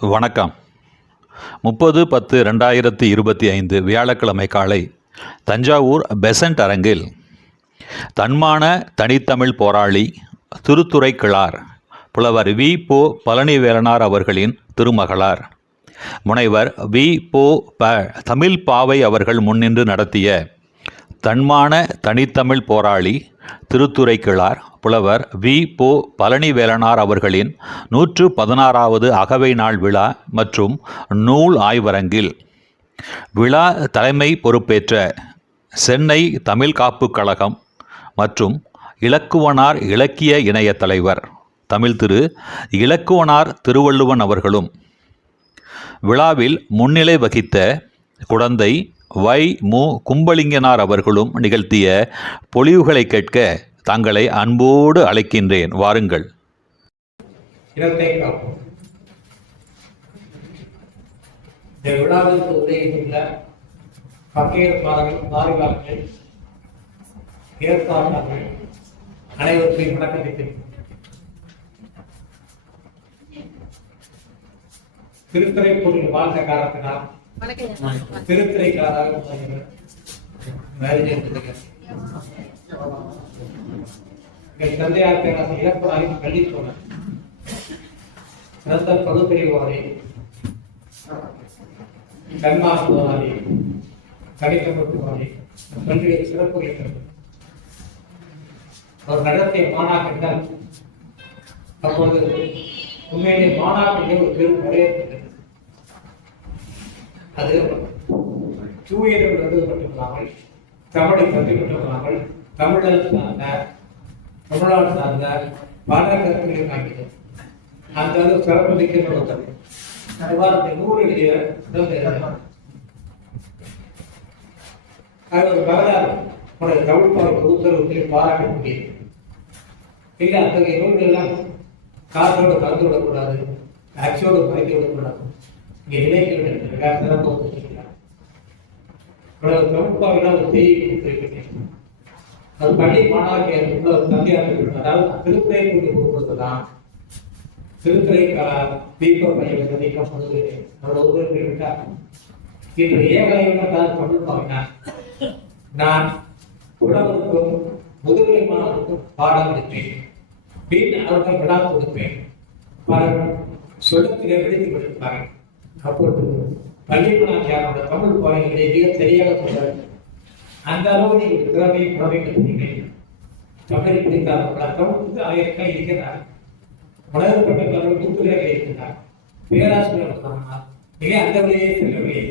வணக்கம். முப்பது பத்து ரெண்டாயிரத்தி இருபத்தி ஐந்து வியாழக்கிழமை காலை தஞ்சாவூர் பெசன்ட் அரங்கில் தன்மான தனித்தமிழ் போராளி திருத்துறை கிழார் புலவர் வி போ பழனிவேலனார் அவர்களின் திருமகளார். முனைவர் வி போ ப தமிழ் பாவை அவர்கள் முன்னின்று நடத்திய தன்மான தனித்தமிழ் போராளி திருத்துறை கிழார் புலவர் வி. போ. பழனிவேலனார் அவர்களின் நூற்று பதினாறாவது அகவை நாள் விழா மற்றும் நூல் ஆய்வரங்கில் விழா தலைமை பொறுப்பேற்ற சென்னை தமிழ் காப்புக் கழகம் மற்றும் இலக்குவனார் இலக்கிய இணைய தலைவர் தமிழ் திரு. இலக்குவனார் திருவள்ளுவன் அவர்களும் விழாவில் முன்னிலை வகித்த குழந்தை வை மு. கும்பலிங்கனார் அவர்களும் நிகழ்த்திய பொழிவுகளை கேட்க தங்களை அன்போடு அழைக்கின்றேன். வாருங்கள். இந்த விழாவிற்கு பங்கேற்பாளர்கள் ஏற்பாட்டாளர்கள் அனைவருக்கும் வணக்கத்தை திருத்துறை பொருள் வாழ்ந்த காரணத்தினால் திருத்துறைக்காரர் தந்தையார் பேராசிரியர் இலக்குவனாரின் பள்ளி சோழர் சிறந்த பகுத்தறிவாளி கண்மாசுவாளி கணிக்கப்பட்டுவாளி பல்வேறு சிறப்புகளை பெற்றது அவர் நடத்திய அப்பொழுது உண்மையிலே மாநாட்டிலே ஒரு பெரும் வரவேற்பு அது தூயர்கள் எழுதப்பட்டிருந்தார்கள் தமிழை பற்றி கற்றுக்கொண்டிருந்தார்கள் தமிழர் சார்ந்த தமிழ்நாடு சார்ந்த பல கருத்துக்களை காண்கிறது அந்த அளவு சிறப்பு மிக்க நோக்கம் அதுவாரத்தை நூறு எழுதிய அது ஒரு வரலாறு. உனது தமிழ் பாட பொதுத்தரவுக்கு பாராட்ட முடியும் இல்லை அத்தகைய நூல்கள் எல்லாம் காற்றோடு கலந்து விடக்கூடாது. அச்சோடு குறைத்து விடக்கூடாது. இங்கே நிலைக்க சிறப்பு கொடுத்திருக்கிறார் உனது தமிழ் ஒரு செய்தி கொடுத்திருக்கிறேன் அது பள்ளி மாணவர்கள் ஒரு தந்தையாக அதாவது திருத்துறை கூட்டி கொடுப்பதுதான் திருத்துறை தீபம் பள்ளியில் சந்திக்கும் பொழுது அவர் ஒருவருக்கு விட்டார் இன்று ஏகலைவன தமிழ் பாவினார் நான் உடலுக்கும் முதுகலை மாணவருக்கும் பாடம் எடுப்பேன் பின் அவர்கள் விழா கொடுப்பேன். பாருங்கள் சொல்லத்திலே விடுத்து கொடுப்பார்கள் அப்பொழுது அந்த தமிழ் பாடங்களை மிக சரியாக சொல்றாரு அந்த அளவு நீங்கள் தமிழை பிடிக்காத தமிழுக்கு ஆயிரக்கா இருக்கிறார் உணரப்பட்ட தமிழ் புத்துரையாக இருக்கிறார் பேராசிரியர் சொன்னார் மிக அந்த வழியே செல்லவில்லை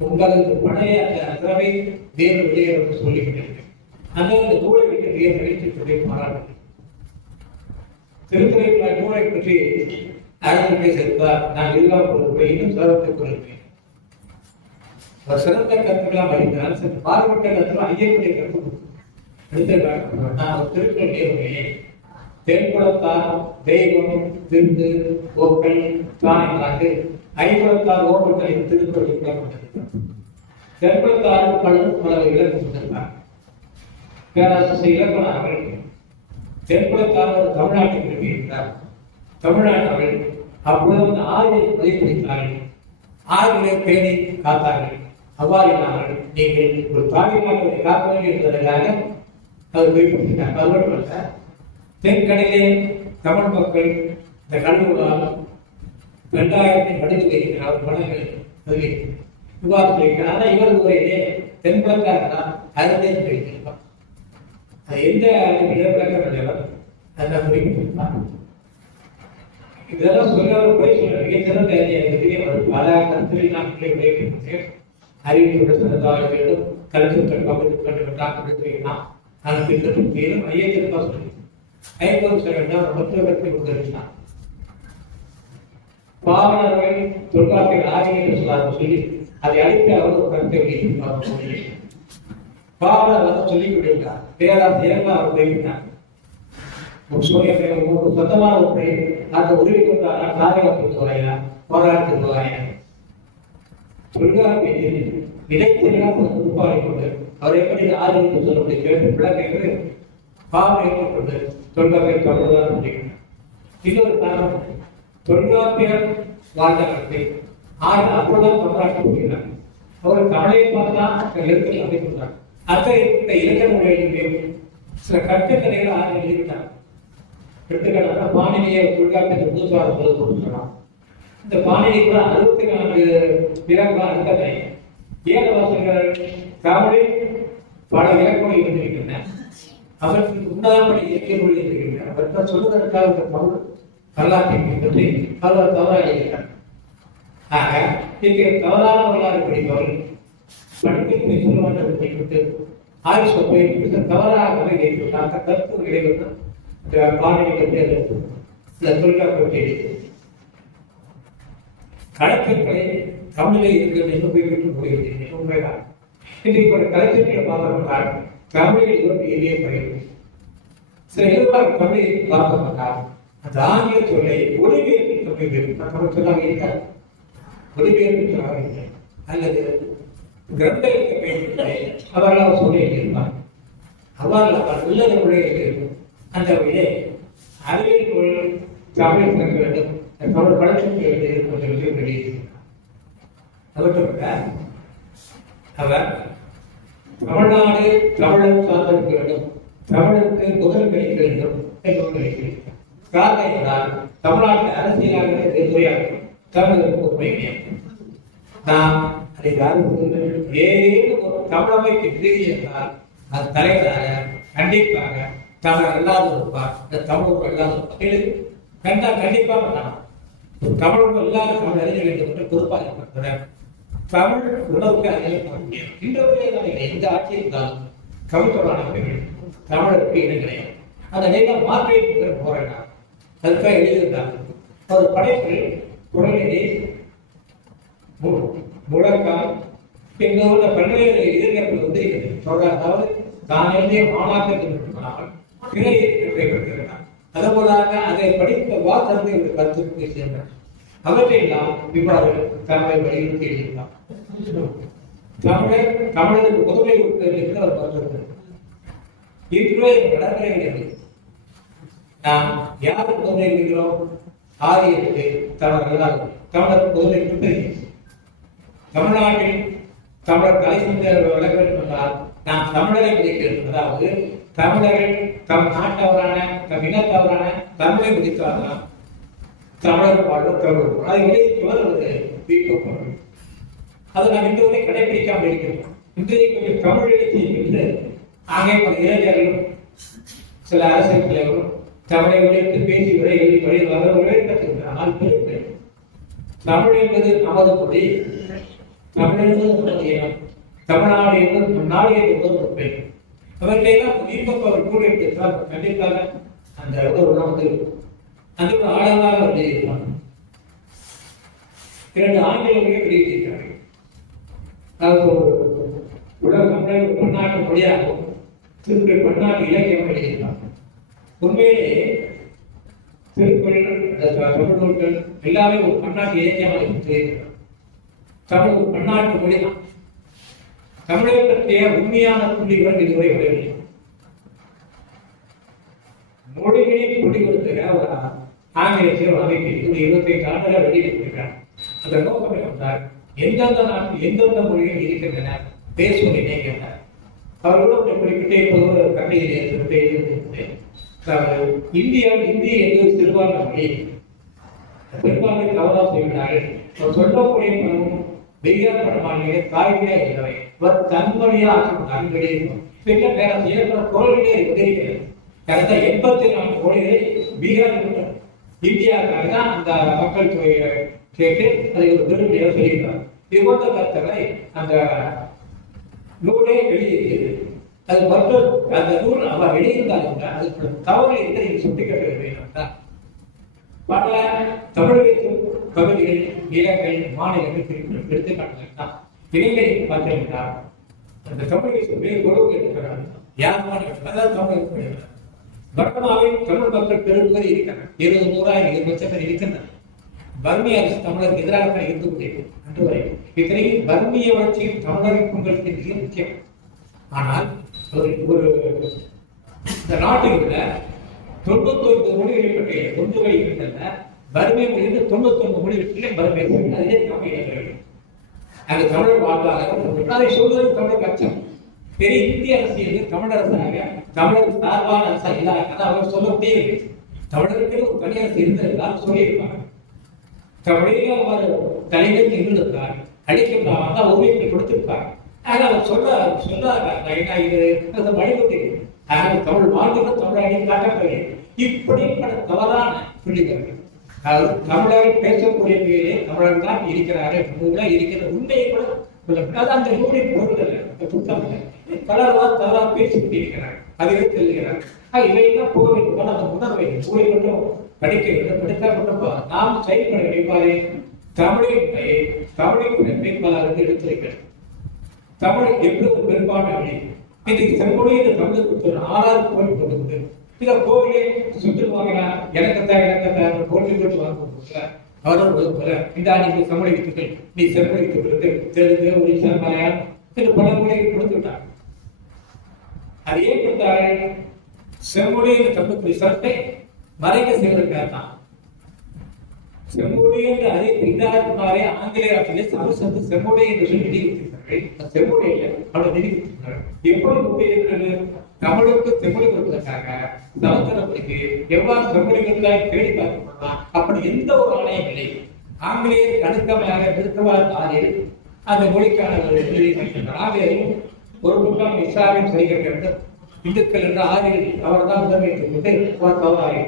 உங்களது பழைய அந்த திறமை தேவ வெளியேறும் சொல்லிவிட்டேன் அந்த அந்த நூலை விட்டு மிக மகிழ்ச்சி சொல்லி பாராட்டு திருத்துறைக்குள்ள நூலை பற்றி அரசு செல்வார் நான் இல்லாமல் பொறுப்பை இன்னும் சிரமத்தை கொள்கிறேன் ஒரு சிறந்த கருத்துக்களாக அறிந்தார் சில பாடுபட்ட கருத்துல ஐயனுடைய கருத்து எடுத்துக்காட்டு நான் ஒரு திருக்குறள் தென்புலத்தார் தெய்வம் திருந்து ஓக்கள் தானே நாட்டு ஐம்புலத்தார் திருக்குறள் கூறப்பட்டது தென்புலத்தார் பலரும் பல இலக்கு கொண்டிருந்தார். பேராசிரியர் இலக்கண அவர்கள் தென்புலத்தார் ஒரு தமிழ்நாட்டில் இருக்கிறார் தமிழ்நாடு அவர்கள் அப்பொழுது வந்து ஆய்வை பதிப்பிடித்தார்கள் ஆய்வுகளை பேணி காத்தார்கள். அவ்வாறு நாங்கள் நீங்கள் ஒரு தாய்மார்களை காக்க வேண்டும் என்பதற்காக அது குறிப்பிட்டார் அது மட்டுமல்ல தென்கடையிலே தமிழ் மக்கள் இந்த கடவுளால் ரெண்டாயிரத்தி படித்து வைக்கிறார் பணங்கள் அது விவாதம் வைக்கிறார் ஆனால் இவர் உரையிலே தென்புலக்காரனா அறுபதே வைத்திருப்பார் அது எந்த அடிப்படையில் விளக்கம் இல்லையோ அதை குறிப்பிட்டிருப்பார் இதெல்லாம் சொல்ல போய் சொல்ல மிக சிறந்த வரும். பல கருத்துக்கள் நான் உரைக்கின்றேன் அறிவிப்பு சிறந்தாக வேண்டும். கருத்து கல்வி கண்டு டாக்டர் வைக்கலாம் நான் பின்பற்றும் ஐயத்திற்காக சொல்லி ஐம்பது சதவீதம் மருத்துவத்தை கொடுத்திருக்கிறான் பாவனர்கள் தொல்காப்பியர் ஆரியர்கள் சொல்லாத சொல்லி அதை அழித்து அவர் ஒரு கருத்தை வெளியிட்டிருப்பார் பாவனர் வந்து சொல்லிக் கொண்டிருந்தார் பேராசிரியர்கள் அவர் தெரிவித்தார் வைக்கிறார் ஒரு சொந்தமான ஒன்றை அந்த உதவி கொண்டாரா காரியத்துக்கு வரையா போராட்டத்துக்கு வரையா தொல்காப்பியத்தில் இடைத்தெரியாக உருப்பாடி கொண்டு அவர் எப்படி ஆதரவு சொல்லக்கூடிய கேட்டு விளக்கங்கள் பாவம் ஏற்றுக்கொண்டு தொல்காப்பியர் தொடர்பாக சொல்லிக்கிறார் இது ஒரு காரணம் தொல்காப்பியர் வாழ்ந்த காலத்தை ஆறு அப்பொழுதுதான் தமிழ்நாட்டில் போகிறார் அவர் கவலையை பார்த்தா எழுத்தில் அமைத்துள்ளார் அத்தகைய இலக்கண முறையில் சில கட்டுக்கதைகள் ஆறு எழுதிவிட்டார் எடுத்துக்காட்டாக பாணினியை தொல்காப்பியத்தை புதுசாக பொழுது கொடுத்துக்கலாம் இந்த பாணினி கூட அறுபத்தி நான்கு பிறகு இருந்ததை ஏழு வாசகர்கள் தமிழில் பல இலக்கணம் இருந்திருக்கின்றன அவற்றுக்கு உண்டானபடி இயற்கை மொழி இருக்கின்றன அவர்கள் சொல்வதற்காக இந்த தமிழ் வரலாற்றை பற்றி அவர் தவறாக இருக்கிறார் ஆக இங்கே தவறான வரலாறு படிப்பவர்கள் படிப்பினை சொல்லுவார்கள் படிக்கிட்டு ஆய்வு சொற்பை தவறாக வைத்துவிட்டார் கருத்து இடைவெளி இந்த பாடலை பற்றி அது கலைச்சொற்களை இருக்கிறது போய்விட்டேன் உண்மைதான் இன்றைக்கு ஒரு கலைச்சொற்களை பார்த்தோம்னால் தமிழில் எளிய பயிர். சில எதிர்பார்ப்பு தமிழை பார்த்தோம்னால் அந்த ஆங்கில சொல்லை ஒளிபெயர்ப்பு தமிழ் தமிழ் சொல்லாக இருக்காது ஒளிபெயர்ப்பு சொல்லாக இல்லை அல்லது கிரந்தத்தை அவர்களால் சொல்லி எழுதியிருப்பார் அவர் உள்ளது மொழியில் இருக்கும் அந்த வகையிலே அறிவியல் பொருள் தமிழ் கற்க வேண்டும் தமிழ் வளர்ச்சிக்க வேண்டும் என்று வெளியிட்டிருக்கிறார். அவற்றை அவர் தமிழ்நாடு தமிழர் சார்ந்திருக்க வேண்டும். தமிழருக்கு முதல் கிடைக்க வேண்டும் என்று நினைக்கிறேன் காரணம் என்றால் தமிழ்நாட்டில் அரசியலாக எதிர்த்துறையாக தமிழருக்கு உண்மை கிடையாது. நாம் அதை யாரும் ஏதேனும் ஒரு தமிழமைக்கு விருதி என்றால் அது தலைவராக கண்டிப்பாக தமிழர் அல்லாத இருப்பார் இந்த தமிழர்கள் இல்லாத இருப்பார் கண்டா கண்டிப்பாக நான் தமிழர்கள் இல்லாத தமிழ் அறிஞர் வேண்டும் என்று பொறுப்பாக இருக்கின்றனர் தமிழ் உணவுக்கு அறிஞர் முடியும் இன்றைய எந்த ஆட்சி இருந்தாலும் தமிழ் தொடர்பான தமிழருக்கு இடம் கிடையாது. அந்த நிலையில மாற்றி போராடினார் அதுக்காக எழுதியிருந்தாங்க அவர் படைப்பில் குரலிலே முழக்கம் இங்க உள்ள பல்வேறு எதிர்கர்கள் வந்து சொல்றார் அதாவது தான் எழுதிய மாணாக்கத்தில் மட்டுமல்லாமல் பிற எதிர்கை பெற்றிருக்கிறார் அதுபோலாக அதை படித்த வாசகத்தை ஒரு கருத்துக்கு சேர்ந்தார். அவற்றையெல்லாம் இவ்வாறு தமிழை வலியுறுத்தி எழுதினார் தமிழை தமிழருக்கு முதலை கொடுத்ததற்கு அவர் வந்திருக்கிறார் இதுவே நடைமுறைகள் நாம் யாருக்கு முதலை இருக்கிறோம் ஆரியத்துக்கு தமிழர் தமிழர் முதலை கொடுத்திருக்கிறோம் தமிழ்நாட்டில் தமிழர் கலை சிந்த விளக்க வேண்டும் என்றால் நாம் தமிழரை மதிக்கிறோம் அதாவது தமிழர்கள் தம் நாட்டவரான தம் இனத்தவரான தமிழை மதித்தால்தான் தமிழர் வாழ்வு தமிழ் அதை இடைத்துவர் ஒரு வீக்கப்படும் அதை நாம் இன்று வரை கடைபிடிக்காமல் இருக்கிறோம். இன்றைக்கு தமிழ் எழுச்சியை என்று ஆகிய பல இளைஞர்களும் சில அரசியல் தலைவரும் தமிழை விளைவித்து பேசி விட எழுதி வழி வர விளைவிக்கிறார் பெருமை. தமிழ் என்பது நமது மொழி. தமிழ் என்பது நமது இனம். தமிழ்நாடு என்பது நம் நாடு என்பது ஒரு பெயர். தீபக் அவர் கூட இருக்கிறார் கண்டிப்பாக அந்த ஒரு நமது அந்த ஒரு ஆழமாக வெளியிட்டார் இரண்டு ஆங்கிலங்களே வெளியிட்டிருக்கிறார்கள். அதாவது உலக தமிழர் பன்னாட்டு மொழியாகவும் திருக்குறள் பன்னாட்டு இலக்கியம் வெளியிட்டார் உண்மையிலே திருக்குறள் தமிழ் நூல்கள் எல்லாமே ஒரு பன்னாட்டு இலக்கியமாக இருக்கிறார் தமிழ் ஒரு பன்னாட்டு மொழி தான். தமிழை பற்றிய உண்மையான புள்ளிகள் இதுவரை வரவில்லை மொழிகளை புள்ளி கொடுத்துற ஒரு ஆங்கிலத்தில் ஒரு அமைப்பு ஒரு இருபத்தைந்து ஆண்டுகள் வெளியிட்டிருக்கிறார் அந்த நோக்கம் என்னவென்றால் எந்தெந்த நாட்டில் எந்தெந்த மொழிகள் இருக்கின்றன பேசுவது நினைக்கின்றனர் அவர்களும் ஒரு குறிப்பிட்ட இப்போது ஒரு கட்டையில் ஏற்பட்டு எழுதியிருக்கிறது அதாவது இந்தியாவில் இந்தி என்பது சிறுபான்மை மொழி பெரும்பான்மை தவறாக செய்கிறார்கள் சொல்லக்கூடிய பணமும் பீகார் படமாளிகை தாய்மையா இல்லவை அவர் பின்னர் வேற ஏற்பட கடந்த எண்பத்தி நாலு கோடிகளை பீகார் இந்தியாவுக்காக தான் அந்த மக்கள் தொகையை கேட்டு அதை ஒரு பெருமையாக சொல்லியிருக்கிறார். இது போன்ற கருத்துக்களை அந்த நூலே எழுதியிருக்கிறது. அது மற்றும் அந்த நூல் அவர் எழுதியிருந்தாலும் கூட அது தவறு என்று சுட்டிக்காட்ட வேண்டும் பல பகுதிகள் நிலங்கள் மாநிலங்கள் குறிப்பிடும் எடுத்துக்காட்டுகள் இலங்கை பார்த்தீங்கன்னா அந்த தமிழக வேறு உறவு இருக்கிறார் யாருமான அதாவது தமிழக பர்மாவில் தமிழ் மக்கள். பெரும்பகுதி இருக்கிறார் இருபது நூறாயிரம் இருபது லட்சம் பேர் இருக்கின்றனர். பர்மிய அரசு தமிழருக்கு எதிராக தான் இருந்து கொண்டிருக்கிறது அன்று வரை இத்தனையும் பர்மிய வளர்ச்சியில் தமிழரின் பங்களிப்பு மிக முக்கியம். ஆனால் ஒரு ஒரு இந்த நாட்டில் உள்ள தொண்ணூத்தி ஒன்பது மொழிகளை பற்றிய ஒன்று இருக்கின்றன வறுமை தொண்ணூத்தி தொண்ணூத்தொன்பது மொழி வீட்டிலே வறுமை அதே தமிழ் தமிழர்கள் தமிழர் வாழ்வாளர் அதை சொல்வது தமிழ் கச்சம் பெரிய இந்திய அரசியல் தமிழரசாக தமிழர் சார்பான அரசா இல்லாத கதை அவர் சொல்ல முடியவில்லை தமிழருக்கு ஒரு தனி அரசு இருந்திருந்தால் சொல்லியிருப்பாங்க. தமிழில் அவர் தலைவர் இருந்திருந்தார். அடிக்கப்படாமல் தான் ஓவியங்கள் கொடுத்திருப்பார். ஆனால் அவர் சொல்ல சொல்லாத ஏன்னா இது அது வழிபட்டு ஆனால் தமிழ் வாழ்வுக்கு தமிழ் அடி இப்படி இப்படிப்பட்ட தவறான புள்ளிகள். தமிழர் பேசக்கூடியவர்களே தமிழர் தான் இருக்கிறார்கள். என்பதுதான் இருக்கிற உண்மையை கூட சொல்ல அது அந்த நூலை பொருள் அந்த புத்தகம் அல்ல. தவறாக பேசிக் கொண்டிருக்கிறார் அதை செல்கிறார் இவையெல்லாம் போக வேண்டும் அந்த உணர்வை நூலை மட்டும் படிக்க வேண்டும் படித்தால் மட்டும் நாம் செயல்பட வேண்டியவாறு தமிழின் தமிழின் மேற்பாளருக்கு எடுத்துரைக்கிறது. தமிழ் எப்படி பெரும்பான்மை இன்றைக்கு இன்னைக்கு செம்மொழியில் தமிழுக்கு ஒரு ஆறாவது கோயில் கொண்டு இந்த கோவிலே சுற்று வாங்கினார் எனக்கத்தா எனக்கத்தா எனக்கு தான் கொண்டு வாங்க அவரும் அவரோட ஒதுக்குற இந்த நீங்க செம்மொழி வித்துக்கள் நீ செம்மொழி பிறகு தெலுங்கு ஒரிசா மலையாளம் என்று பல மொழியை கொடுத்து விட்டார். அது ஏன் கொடுத்தார்கள். செம்மொழி என்ற தமிழுக்குரிய சிறப்பை மறைக்க செய்வதற்காக தான். செம்முடை என்று அதை இல்லாதனாலே ஆங்கிலேயர் ஆட்சியிலே சமூக செம்முடை என்று சொல்லி நிதிவித்திருக்கிறார்கள் செம்மொழி இல்லை. அவர் நிதிவித்திருக்கிறார்கள் எப்படி உபயோகிக்கிறது தமிழுக்கு செம்மொழி கொடுப்பதற்காக சமஸ்கிருதத்துக்கு எவ்வாறு செம்மொழி கொடுத்தால் தேடி பார்க்கப்படலாம் அப்படி எந்த ஒரு ஆணையம் இல்லை. ஆங்கிலேயர் கடுக்கமாக நிறுத்தவாத ஆறில் அந்த மொழிக்கான ஒரு ஒரு பக்கம் இஸ்லாமியம் செய்கிறது இந்துக்கள் என்ற ஆறில் அவர்தான் தான் முதன்மை கொண்டு அவர்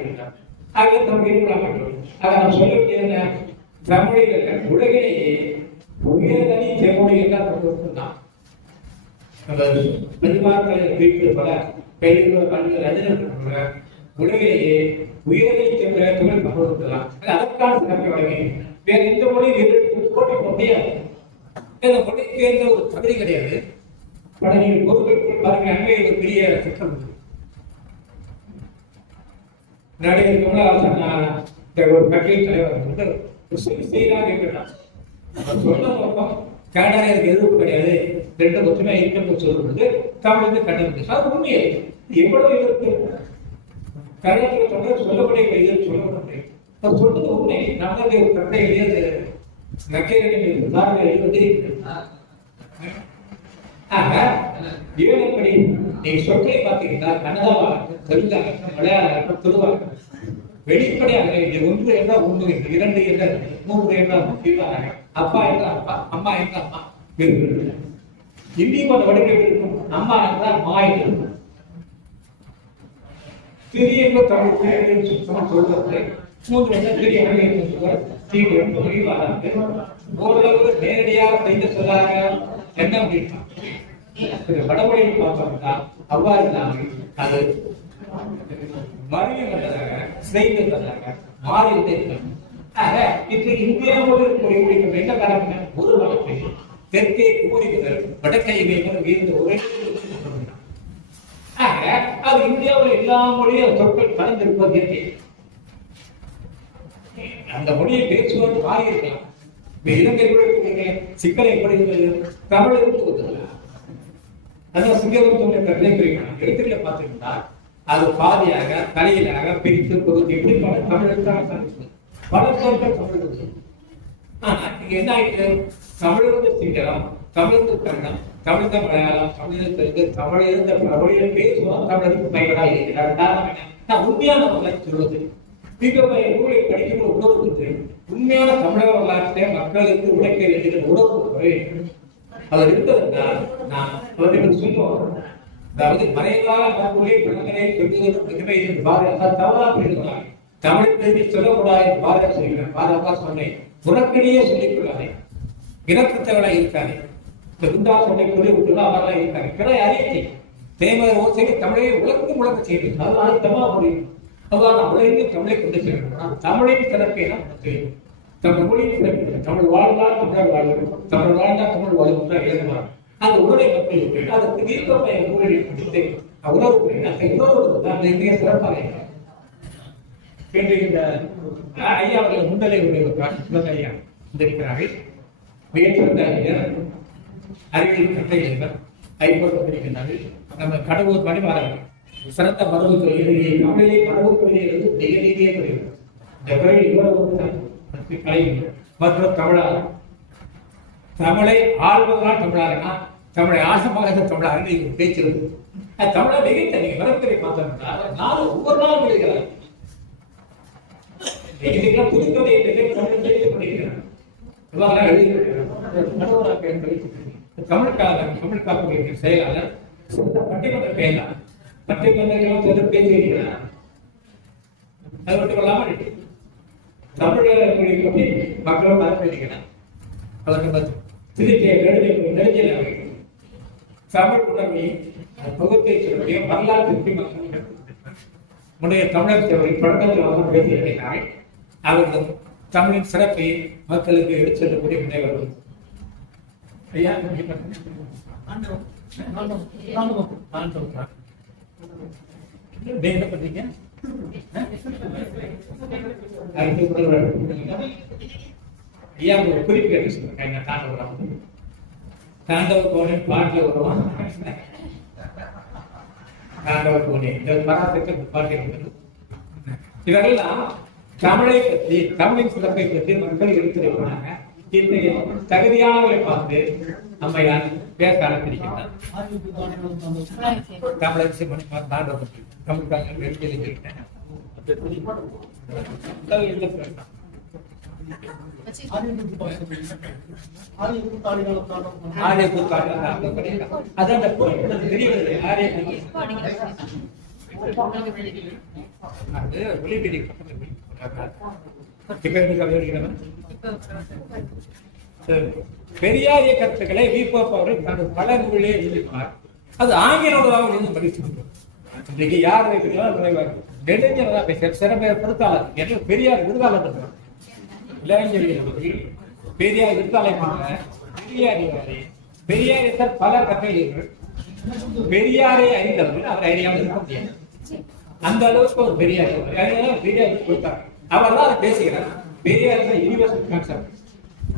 அது நம்ம தமிழ் ஆக நாம் சொல்ல வேண்டிய தமிழில் உலகிலேயே உயர்தனி செம்மொழி தான் தமிழ் தான் அந்த பெருமாக்களை குறிப்பிட பல உலகிலேயே உயர்தனி சென்ற தமிழ் தமிழ் அதற்கான வழங்கி வேற எந்த மொழியும் எதிர்த்து போட்டி முடியாது இந்த மொழிக்கு எந்த ஒரு தகுதி கிடையாது. பல நீங்கள் பொருட்கள் பாருங்க அண்மையில் ஒரு பெரிய திட்டம் நடிகர் கமலஹாசன் ஆஹ், இந்த ஒரு கட்சியின் தலைவர் வந்து செய்கிறார் செய்தி சொன்ன நோக்கம் கனடாவிற்கு எதிர்ப்பு கிடையாது ரெண்டு ஒற்றுமை இருக்குன்னு சொல்லும்போது தமிழுக்கு கண்டனம் அது உண்மையே எவ்வளவு எதிர்ப்பு கனடாவில் சொல்ல சொல்லக்கூடிய எதிர்ப்பு சொல்லப்பட முடியும் அவர் சொன்னது உண்மை நம்மளுடைய ஒரு கட்டையிலேயே அது நக்கீரனின் உதாரணம் எழுபது ஆக ஏழப்படி நீங்க சொற்களை பார்த்தீங்கன்னா கன்னடாவா தெலுங்காக மலையாள துருவாக வெளிப்படையாக இது ஒன்று என்றால் ஒன்று என்று இரண்டு என்றால் மூன்று என்றால் இவ்வாறாக அப்பா என்றால் அப்பா அம்மா என்றால் அம்மா இருக்கிறது இந்திய வடிவில் இருக்கும். அம்மா என்றால் மா என்று இருக்கும். திரிய தமிழ் திரிய சுத்தமா சொல்றது மூன்று என்றால் திரிய சொல்வார் தீவிர விரிவாக ஓரளவு நேரடியாக செய்த சொல்லாக என்ன அப்படின்னா இது பார்த்தோம்னா அவ்வாறு இல்லாமல் அது. மறியம் என்றதாக செய்ததாக மாறிவிட்டே இருக்கிறது ஆக இன்று இந்தியாவோடு என்ன காரணம்? ஒரு வழக்கு. தெற்கே கூறிவிதர் வடக்கை இவைகள் ஒரே ஆக அது இந்தியாவில் எல்லா மொழியும் சொற்கள் கலந்திருப்பது இயற்கை அந்த மொழியை பேசுவது மாறி இருக்கலாம் இப்ப சிக்கலை எப்படி தமிழுக்கு ஒத்துக்கலாம் அதான் சிங்கப்பூர் கலைக்கிறீங்க எழுத்துல பார்த்தீங்கன்னா அது பாதியாக தலையிலாக பிரித்து தொகுத்து எப்படி பல தமிழர்களாக பல சொற்கள் தமிழர்கள். ஆனா இங்க என்ன ஆயிட்டு? தமிழருக்கு சிங்கரம் தமிழுக்கு கன்னடம் தமிழ்ந்த மலையாளம் தமிழுக்கு தெலுங்கு தமிழ் இருந்த மொழியில் பேசுவோம் தமிழருக்கு பயனாக இருக்கிறார். காரணம் என்ன? நான் உண்மையான வரலாறு சொல்வது. மிக நூலை படிக்கும் உணர்வு தெரியும் உண்மையான தமிழக வரலாற்றை மக்களுக்கு உழைக்க வேண்டிய உணர்வு அவர் இருந்ததுனால் நான் அவர்கள் சொல்லுவோம். அதாவது மறைவாக நம்முடைய குழந்தைகளை சொல்லுவது மிகவே இது பாரத தவறாக புரிகிறார் தமிழ் தெரிவி சொல்லக்கூடாது பாரதியார் சொல்கிறேன் பாரதியார் சொன்னேன். உனக்கிடையே சொல்லிக் கொள்ளாதே இனத்தவளை இருக்காதே. இந்த குண்டா சொன்னை சொல்லி விட்டுலாம் அவரெல்லாம் இருக்காரு பிறகு அறியத்தை தேவர் ஓசை தமிழை உலகம் உலக செய்து அது அழுத்தமா முடியும். அவதான் நான் உலகிலே தமிழை கொண்டு செல்லணும் தமிழின் சிறப்பை நான் செய்யணும். தமிழ் மொழியின் தமிழ் வாழ்ந்தால் தமிழர் வாழ்வு தமிழ் வாழ்ந்தால் தமிழ் வாழ்வு எழுதுவார் அந்த உடலை மக்கள் அதற்கு தீர்க்கமாக உணர்வை கொடுத்து உணர்வு அந்த உணர்வு தான் மிக சிறப்பாக இருக்கிறது. இந்த ஐயா அவர்கள் முன்னிலை உடைய ஐயா. வந்திருக்கிறார்கள் அறிஞர் அறிவியல் கட்டை எழுவர் ஐம்பது வந்திருக்கிறார்கள் நம்ம கடவுள் மணிமாறர்கள் சிறந்த மரபு தொழிலை தமிழிலே மரபு தொழிலை எழுது மிக நீதியே வருகிறது இந்த பிறகு இவ்வளவு மற்றும் தமிழாளர் தமிழை ஆள்வதனால் தமிழாருன்னா தமிழை ஆசமாக தமிழாருன்னு இது பேச்சிருக்கு அது தமிழை நிகழ்த்த நீங்க வரத்திரை பார்த்தோம்னா நாலு ஒவ்வொரு நாளும் எழுதுகிறார். இன்னைக்கெல்லாம் புதுக்கதை தமிழ் படிக்கிறார் இதெல்லாம் தமிழ் காலம் செயலாளர் பட்டிமன்ற பேரலாம் பட்டிமன்றங்களும் வந்து அது மட்டும் இல்லாமல் தமிழ் மொழி பற்றி மக்களும் அறிவிக்கிறார் அதற்கு திருச்சிய நெடுஞ்சல் நெடுஞ்சல் தமிழ் உணர்வை பகுத்தை சொல்லுடைய மக்கள் முன்னைய தமிழர் தேவரின் தொடக்கத்தில் அவர் பேசியிருக்கிறார்கள் அவர்கள் தமிழின் சிறப்பை மக்களுக்கு எடுத்து செல்லக்கூடிய நினைவர்கள் ஐயா நீங்க என்ன பண்றீங்க? அடுத்து முதல்வர். ஐயா ஒரு குறிப்பு கேட்டு சொல்லுங்க. என்ன தாண்டவரம் தாண்டவ கோணம் பாட்டில் வருவான் தாண்டவ கோணி. இந்த பராசக்தி பாட்டில் இதெல்லாம் தமிழை பற்றி தமிழின் சிறப்பை பற்றி மக்கள் எடுத்துரைக்கிறாங்க இத்தகைய தகுதியானவரை பார்த்து அம்மையார் பேச அனுப்பியிருக்கிறார் தமிழர் சிம்மன் தாண்டவ பற்றி ஆரிய கூத்தாடி அது அந்த ஆரிய அது பெரியாரிய கருத்துக்களை வீப்போப் அவர்கள் தனது பல நூலே எழுதினார். அது ஆங்கிலோடதாக பதிவு படிச்சு இன்னைக்கு யார் வைக்கிறீங்களோ நெடுஞ்சல் பேச சிறப்பு பொறுத்தாளர் என்ன பெரியார் விருதாளர் இளைஞர்கள் பெரியார் விருத்தாளர் பெரியார் பெரியார் பல கதைகள் பெரியாரை அறிந்தவர்கள் அவர் அறியாமல் இருக்க முடியாது. அந்த அளவுக்கு ஒரு பெரியார் பெரியார் கொடுத்தார். அவர் தான் அதை பேசுகிறார். பெரியார் தான் universal concept.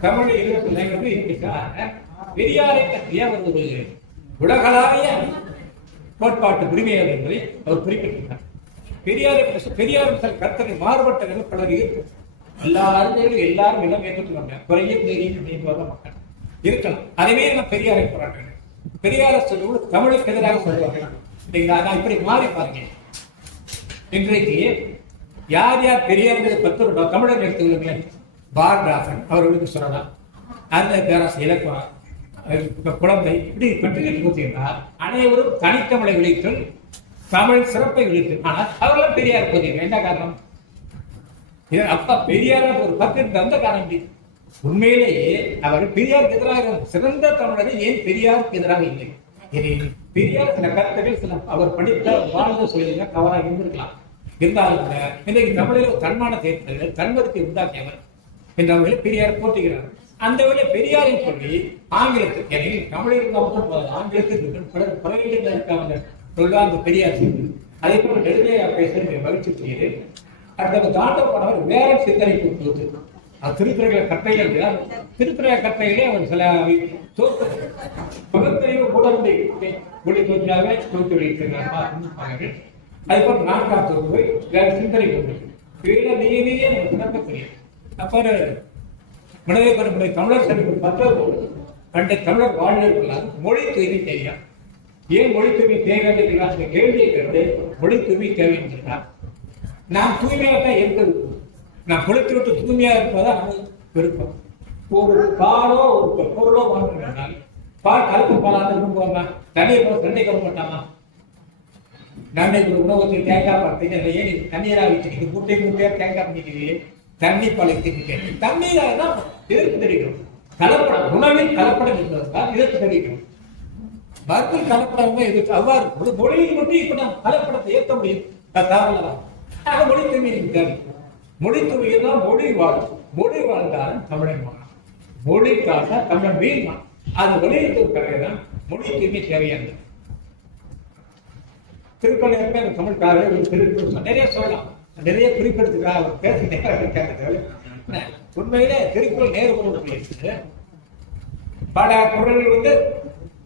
Tamil universal language இருக்கிறார் பெரியாரை பற்றிய ஒரு உலகளாவிய கோட்பாட்டு உரிமையாளர் என்பதை அவர் குறிப்பிட்டிருக்கிறார். பெரியார் பெரியார் கருத்தர்கள் மாறுபட்ட பலர் இருக்கு எல்லா அறிஞர்களும் எல்லாரும் எல்லாம் ஏற்றுக்கொண்டாங்க குறைய பெரிய மக்கள் இருக்கலாம். அதுவே நான் பெரியாரை போராட்டேன் பெரியார சொல்லுவோம் தமிழுக்கு எதிராக சொல்லுவாங்க சரிங்களா நான் இப்படி மாறி பாருங்க. இன்றைக்கு யார் யார் பெரியார் பத்து தமிழர் எடுத்துக்கொள்ளுங்களேன். பாரதாசன் அவர்களுக்கு சொல்லலாம். அந்த பேராசை இலக்குவா குழந்தை இப்படி பட்டியலில் பார்த்தீங்கன்னா அனைவரும் தனித்தமிழை விளைத்து தமிழ் சிறப்பை விளைத்து ஆனால் அவர்களும் பெரியார் போதீங்க என்ன? காரணம்? இதன் அப்பா பெரியார் ஒரு பத்து அந்த காரணம் உண்மையிலேயே அவர் பெரியாருக்கு எதிராக சிறந்த தமிழரை ஏன் பெரியாருக்கு எதிராக இல்லை? இது பெரியார் சில கருத்துக்கள் சில அவர் படித்த வாழ்ந்த சூழலில் தவறாக இருந்திருக்கலாம். இருந்தாலும் கூட இன்றைக்கு தமிழில் ஒரு தன்மான தேர்தல்கள் தன்மதிப்பை உண்டாக்கியவர் என்ற பெரியார் போட்டுகிறார் அந்த வேளை பெரியாரின் கொள்கை ஆங்கிலத்துக்கு எனவே தமிழில் இருந்தால் ஆங்கிலத்துக்கு பல இருக்காங்க. சொல்ல அந்த பெரியார் செய்து அதே போல நெடுமையா பேசுறது மகிழ்ச்சி செய்யுது அடுத்த தாண்டவனவர் வேற சிந்தனை கொடுத்தது அது திருத்துறைகளை கட்டைகள் திருத்துறை கட்டைகளே அவன் சில தோற்று பகுத்தறிவு கூடந்தை மொழி தோற்றாக தோற்று வைத்திருக்கிறார்கள் அதே போல நான்காம் தொகுப்பு வேற சிந்தனை கொண்டு வீர நீதியே நமக்கு சிறந்த தெரியும் அப்போ மனதை பெறக்கூடிய தமிழர் சபைக்கு பத்தோடு கண்ட தமிழர் வாழ்நிலை மொழி தூய்மை தெரியும் ஏன் மொழி தூய்மை தேவை அந்த கேள்வியை கேட்டு மொழி தூய்மை தேவை என்கிறார் நான் தூய்மையாக தான் இருக்கிறது நான் குளித்து விட்டு தூய்மையா இருப்பதா விருப்பம். ஒரு பாலோ ஒரு பொருளோ வாங்கினால் பால் கலப்பு பாலாக விரும்புவாங்க தண்ணியை போல தண்ணி கலக்க மாட்டாமா நன்னைக்கு ஒரு உணவுக்கு தேங்காய் பார்த்தீங்க ஏன் தண்ணீராக வச்சுக்கிட்டு கூட்டை முட்டையா தேங்காய் பண்ணிக்கிறீங்களே தண்ணி பால் கேட்டு. தண்ணீராக தான் எதிர்ப்பு தெரிவிக்கணும் கலப்படம் உணவில் கலப்படம் என்பதுதான் எதிர்ப்பு தெரிவிக்கணும் மருத்துவ கலப்படம் எதிர்ப்பு அவ்வாறு. ஒரு மொழியில் மட்டும் இப்ப நாம் கலப்படத்தை ஏற்ற முடியும். அது ஆக மொழி தூய்மை தேவை மொழி தூய்மைனா மொழி வாழும் மொழி வாழ்ந்தாலும் தமிழன் வாழும் மொழிக்காக தமிழன் வீழ்வான். அது வெளியிட்டு பிறகுதான் மொழி தூய்மை தேவையானது. திருக்கோயில் தமிழ் தமிழ்காரர் ஒரு திருக்குறள். நிறைய சொல்லலாம். நிறைய குறிப்பிடத்துக்காக அவர் பேச நேரம் இருக்காது உண்மையிலே திருக்குறள் நேரு பொருள் பல குரல்கள் வந்து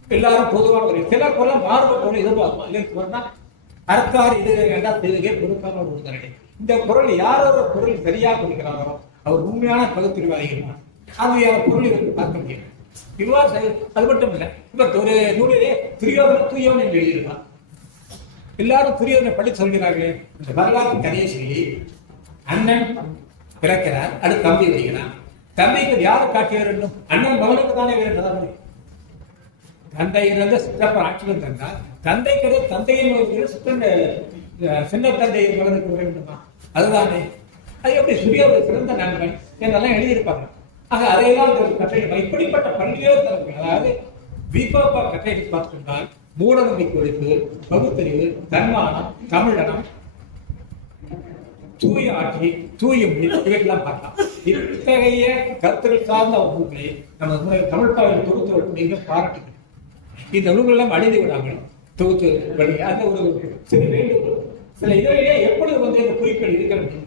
எல்லாரும் பொதுவான ஒரு சில குரல் மாறுபட்ட ஒரு எதிர்பார்ப்போம். இல்லைன்னு இது வேண்டாம் செய்துகே பொருத்தான ஒரு உதரணை இந்த குரல் யார் ஒரு பொருள் சரியா கொடுக்கிறாரோ அவர் உண்மையான பகுத்தறிவாதிகள் அது அந்த பொருள் இவருக்கு பார்க்க முடியும் இதுவா அது மட்டும் இல்லை இப்ப ஒரு நூலிலே துரியோதன தூயவன் என்று எழுதியிருக்கான் எல்லாரும் துரியோதனை பள்ளி சொல்கிறார்கள். இந்த வரலாற்று கதையை சொல்லி அண்ணன் பிறக்கிறார் அடுத்து தம்பி வருகிறான் தந்தைக்கு யாரை காட்டிய வேண்டும் அண்ணன் மகனுக்கு தானே வேண்டும் தந்தை இருந்து சித்தப்பன் ஆட்சியில் தந்தால் தந்தைக்கு தந்தையின் மகனுக்கு சித்தன் சின்ன தந்தை மகனுக்கு வர வேண்டுமா அதுதானே. அது எப்படி சூரிய ஒரு சிறந்த நண்பன் என்றெல்லாம் எழுதியிருப்பாங்க. ஆக அதையெல்லாம் கட்டளை இப்படிப்பட்ட பல்வேறு தரவுகள் அதாவது விபோபா கட்டளை பார்த்துட்டால் மூடநம்பிக்கை ஒழிப்பு பகுத்தறிவு தன்மானம் தமிழனம் தூய ஆட்சி தூய மொழி இவையெல்லாம் பார்க்கலாம். இத்தகைய கருத்துக்கள் சார்ந்த நூல்களை நம்ம நூலை தமிழ் தொகுத்து நீங்கள் பாராட்டுங்கள் இந்த நூல்களெல்லாம் அழிந்து விடாமல் தொகுத்து வழி அந்த ஒரு சில வேண்டுகோள். சில இதழிலே எப்பொழுது வந்து இந்த குறிப்புகள் இருக்கிறது?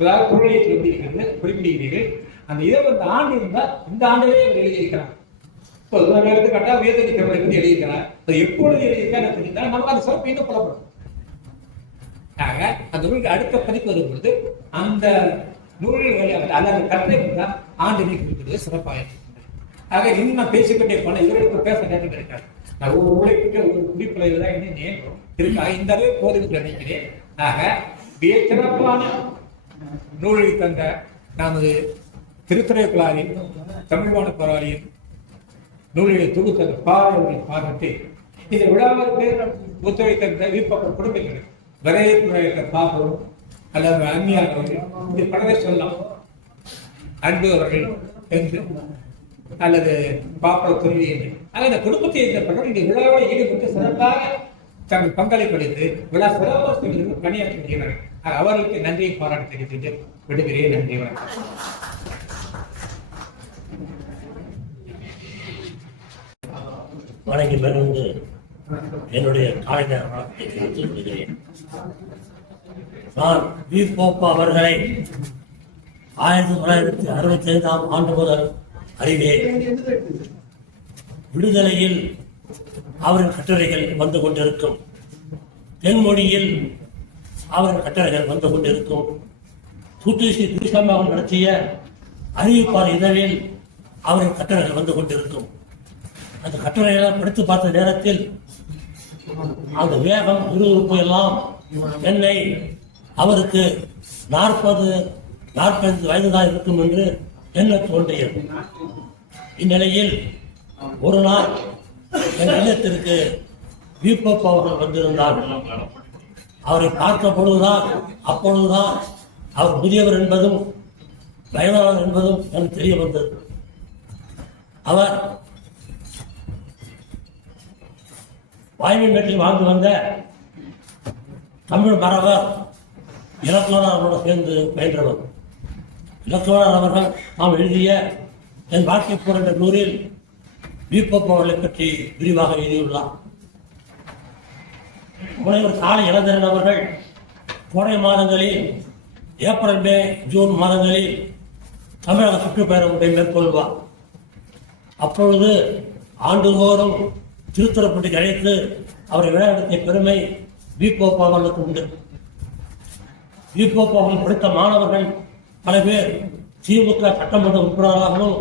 அதாவது குரலை சொல்லியிருக்கிறது குறிப்பிடுகிறீர்கள். அந்த இதழ் வந்து ஆண்டு இருந்தால் இந்த ஆண்டிலே எழுதியிருக்கிறாங்க. எழுதியிருக்கிறார் இப்போ ஒரு எடுத்துக்காட்டா வேதனை தமிழை பற்றி எழுதியிருக்கிறேன் அது எப்பொழுது எழுதியிருக்கேன் தெரிந்தால் நமக்கு அந்த சிறப்பு இன்னும் புலப்படும் ஆக அந்த நூலுக்கு அடுத்த பதிப்பு வரும்பொழுது அந்த நூல்கள் வழியாக அல்லது கட்டளை தான் ஆண்டினை குறிப்பிடுவது சிறப்பாக ஆக இன்னும் நான் பேசிக்கொண்டே போனேன் இவர்களுக்கு பேச நேரம் இருக்காது நான் ஒரு மூளைக்கு ஒரு குறிப்பில் தான் இன்னும் நேரம் இருக்கா இந்த அளவு போதும் நினைக்கிறேன் ஆக மிக சிறப்பான நூலை தந்த நமது திருத்துறைக்குள்ளாரின் தமிழ்வான போராளியின் நூலினை தொகுத்த பாடல்களை பாராட்டி இந்த பேர் ஒத்துழைத்த வீப்பக்கம் குடும்பத்தினர் வரவேற்பு பாபம் அல்லது அந்நியார் அவர்கள் இப்படி பலரை சொல்லலாம் அன்பு அவர்கள் என்று அல்லது பாப்பா துறவி என்று. ஆனால் இந்த குடும்பத்தை இந்த படம் இந்த விழாவை ஈடுபட்டு சிறப்பாக தங்கள் பங்களிப்பு அளித்து விழா சிறப்பாக பணியாற்றுகிறார்கள் பணியாற்றி வருகிறார்கள். அவர்களுக்கு நன்றியை பாராட்டு தெரிவித்து விடுகிறேன். நன்றி வணக்கம். வணங்கி மகிழ்ந்து என்னுடைய காலை நேர வணக்கத்தை தெரிவித்துக் கொள்கிறேன். நான் வி. போப்பா அவர்களை ஆயிரத்தி தொள்ளாயிரத்தி அறுபத்தி ஐந்தாம் ஆண்டு முதல் அறிவேன் விடுதலையில் அவரின் கட்டுரைகள் வந்து கொண்டிருக்கும். தென்மொழியில் அவரின் கட்டுரைகள் வந்து கொண்டிருக்கும். தூத்துக்குடி துரிசம்மா அவர்கள் நடத்திய அறிவிப்பார் இதழில் அவரின் கட்டுரைகள் வந்து கொண்டிருக்கும். அந்த கட்டுரையெல்லாம் படித்து பார்த்த நேரத்தில் அந்த வேகம் விறுவிறுப்பு எல்லாம் என்னை அவருக்கு நாற்பது நாற்பது வயது தான் இருக்கும் என்று என்ன தோன்றியது. இந்நிலையில் ஒரு நாள் என் இல்லத்திற்கு வீப்பப் அவர்கள் வந்திருந்தார் அவரை பார்த்த பொழுதுதான் அப்பொழுதுதான் அவர் புதியவர் என்பதும் வயதானவர் என்பதும் எனக்கு தெரிய வந்தது. அவர் வாய்மை மேட்டில் வாழ்ந்து வந்த தமிழ் மரவர் இலக்குவனார் அவரோடு சேர்ந்து பயின்றவர். இலக்குவனார் அவர்கள் நாம் எழுதிய என் வாழ்க்கை போர் என்ற நூலில் வீப்பப் அவர்களை பற்றி விரிவாக எழுதியுள்ளார். முனைவர் காலை இளந்திரன் அவர்கள் கோடை மாதங்களில் ஏப்ரல் மே ஜூன் மாதங்களில் தமிழக சுற்றுப்பயணம் மேற்கொள்வார். அப்பொழுது ஆண்டுதோறும் திருத்துறைப்பட்டிக்கு அழைத்து அவரை விளையாடத்திய பெருமை விபோப் உண்டு. விபோப் அவர்கள் படித்த மாணவர்கள் பல பேர் திமுக சட்டமன்ற உறுப்பினராகவும்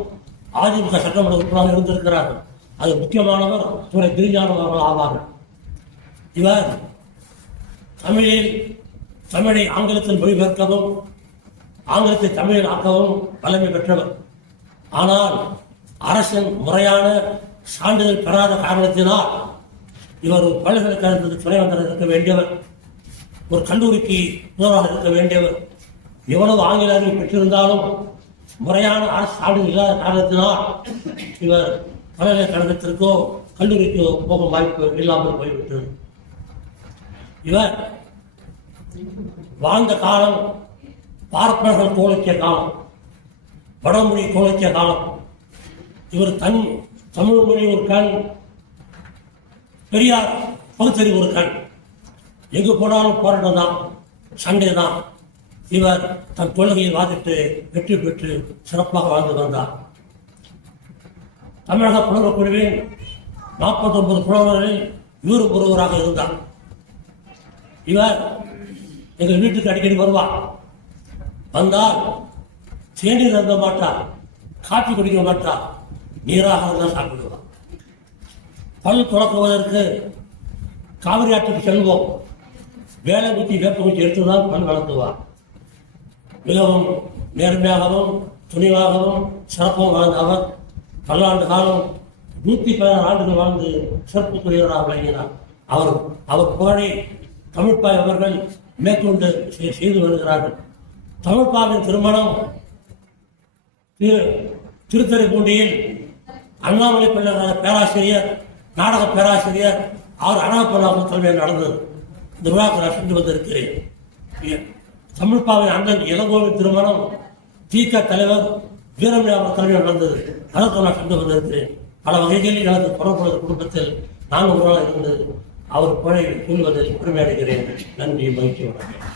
அதிமுக சட்டமன்ற உறுப்பினராக இருந்திருக்கிறார்கள். அது முக்கியமானவர் துறை திருஞானம் அவர்கள் ஆவார்கள். இவர் தமிழில் தமிழை ஆங்கிலத்தில் மொழிபெயர்க்கவும் ஆங்கிலத்தை தமிழில் ஆக்கவும் வல்லமை பெற்றவர். ஆனால் அரசின் முறையான சான்றிதழ் பெறாத காரணத்தினால் இவர் ஒரு பல்கலைக்கழகத்துக்கு துணைவந்தர் இருக்க வேண்டியவர் ஒரு கல்லூரிக்கு முதல்வராக இருக்க வேண்டியவர். எவ்வளவு ஆங்கில அறிவு பெற்றிருந்தாலும் முறையான அரசு சான்றிதழ் இல்லாத காரணத்தினால் இவர் பல்கலைக்கழகத்திற்கோ கல்லூரிக்கோ போகும் வாய்ப்பு இல்லாமல் போய்விட்டது. இவர் வாழ்ந்த காலம் பார்ப்பனர்கள் கோலக்கிய காலம் வடமொழி கோலக்கிய காலம். இவர் தன் தமிழ் மொழி ஒரு கண் பெரியார் பகுத்தறிவு ஒரு கண். எங்கு போனாலும் போராட்டம் தான் சண்டை தான் இவர் தன் கொள்கையை வாதிட்டு வெற்றி பெற்று சிறப்பாக வாழ்ந்து வந்தார். தமிழக புலவர் குழுவின் நாற்பத்தொன்பது புலவர்களில் இவர் ஒருவராக இருந்தார். இவர் எங்கள் வீட்டுக்கு அடிக்கடி வருவார். வந்தால் தேநீர் அருந்த மாட்டார் காப்பி குடிக்க மாட்டார். நீராக தான் சாப்பிடுவா பல் துறக்குவதற்கு காவிரி ஆற்றுக்கு செல்வோம். வேலை குத்தி வேப்ப குச்சி எடுத்து தான் பல் வளர்த்துவார். மிகவும் நேர்மையாகவும் துணிவாகவும் சிறப்பும் வாழ்ந்த அவர். பல்லாண்டு காலம் நூற்றி பதினாறு ஆண்டுகள் வாழ்ந்து சிறப்பு சிறப்புக்குரியவராக விளங்கினார். அவர் அவர் புகழை தமிழ்ப்பாய் அவர்கள் மேற்கொண்டு செய்- செய்து வருகிறார்கள். தமிழ்ப்பாவின் திருமணம் திரு திருத்தறைப்பூண்டியில் அண்ணாமலை பிள்ளை பேராசிரியர் நாடக பேராசிரியர் அவர் அழகப்பல்லாமல் தலைமையில் நடந்தது. இந்த விழாவுக்கு நான் சென்று வந்திருக்கிறேன். இ- தமிழ்ப்பாவின் அண்ணன் இளங்கோவின் திருமணம் திக தலைவர் வீரமணி தலைமையில் நடந்தது. அதற்கு நான் சென்று வந்திருக்கிறேன். பல வகைகளில் எனக்கு தொடர்புடைய குடும்பத்தில் நான் ஒரு நாள் இருந்தது. அவர் புகழை கூறுவதில் பெருமை அடைகிறேன். நன்றி மகிழ்ச்சி வணக்கம்.